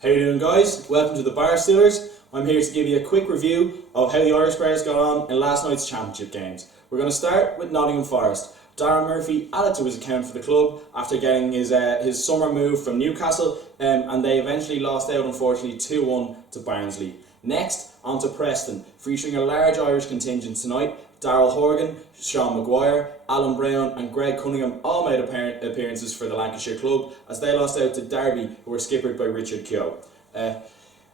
How you doing, guys? Welcome to the Bar Stealers. I'm here to give you a quick review of how the Irish players got on in last night's championship games. We're going to start with Nottingham Forest. Darren Murphy added to his account for the club after getting his summer move from Newcastle, and they eventually lost out, unfortunately, 2-1 to Barnsley. Next, on to Preston, featuring a large Irish contingent tonight. Daryl Horgan, Sean Maguire, Alan Brown and Greg Cunningham all made appearances for the Lancashire club as they lost out to Derby, who were skippered by Richard Keogh. It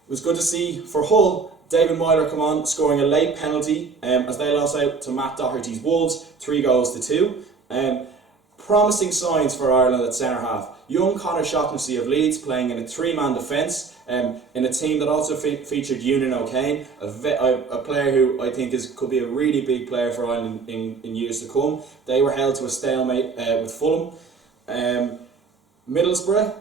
was good to see for Hull, David Myler come on, scoring a late penalty as they lost out to Matt Doherty's Wolves, 3-2. Promising signs for Ireland at centre half. Young Conor Shaughnessy of Leeds playing in a three-man defence in a team that also featured Ewan O'Kane, a player who I think could be a really big player for Ireland in years to come. They were held to a stalemate with Fulham. Middlesbrough,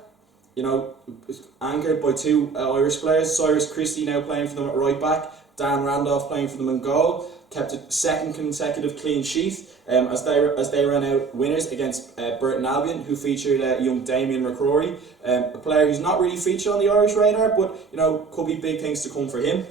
anchored by two Irish players. Cyrus Christie now playing for them at right back, Dan Randolph playing for them in goal. Kept a second consecutive clean sheet as they ran out winners against Burton Albion, who featured young Damien McCrory, a player who's not really featured on the Irish radar, but could be big things to come for him.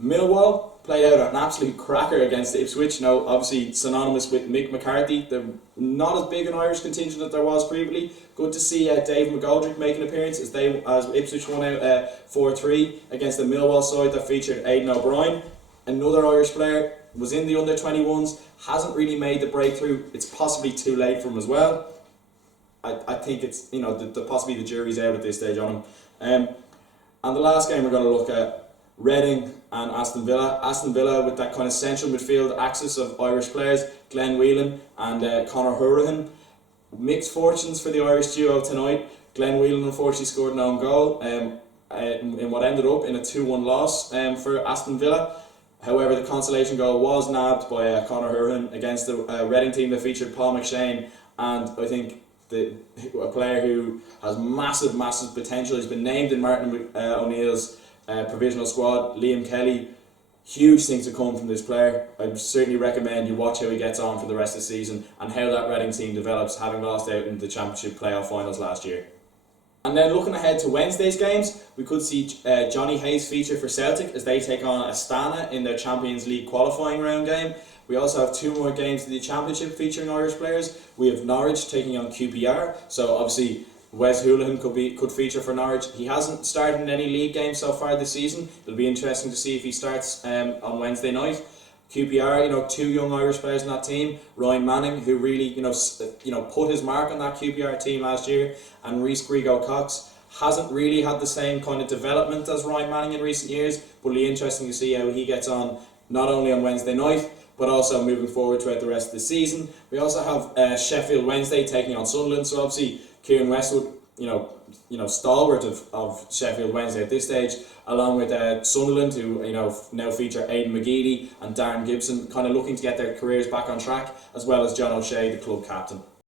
Millwall played out an absolute cracker against Ipswich. Obviously synonymous with Mick McCarthy. They're not as big an Irish contingent as there was previously. Good to see Dave McGoldrick make an appearance as Ipswich won out 4-3 against the Millwall side that featured Aidan O'Brien. Another Irish player was in the under-21s, hasn't really made the breakthrough. It's possibly too late for him as well. I think it's, possibly the jury's out at this stage on him. And the last game we're going to look at, Reading and Aston Villa. Aston Villa with that kind of central midfield axis of Irish players, Glenn Whelan and Conor Hourihan. Mixed fortunes for the Irish duo tonight. Glenn Whelan unfortunately scored an own goal in what ended up in a 2-1 loss for Aston Villa. However, the consolation goal was nabbed by Conor Hourihan against the Reading team that featured Paul McShane, and I think a player who has massive potential. He's been named in Martin O'Neill's provisional squad. Liam Kelly, huge things to come from this player. I certainly recommend you watch how he gets on for the rest of the season and how that Reading team develops, having lost out in the Championship playoff finals last year. And then looking ahead to Wednesday's games, we could see Johnny Hayes feature for Celtic as they take on Astana in their Champions League qualifying round game. We also have two more games in the Championship featuring Irish players. We have Norwich taking on QPR, so obviously Wes Hoolahan could feature for Norwich. He hasn't started in any league games so far this season. It'll be interesting to see if he starts on Wednesday night. QPR, two young Irish players in that team. Ryan Manning, who really, put his mark on that QPR team last year, and Rhys Grigo-Cox hasn't really had the same kind of development as Ryan Manning in recent years, but it'll be interesting to see how he gets on, not only on Wednesday night, but also moving forward throughout the rest of the season. We also have Sheffield Wednesday taking on Sunderland, so obviously Kieran Westwood, stalwart of Sheffield Wednesday at this stage, along with Sunderland, who now feature Aidan McGeady and Darren Gibson, kind of looking to get their careers back on track, as well as John O'Shea, the club captain.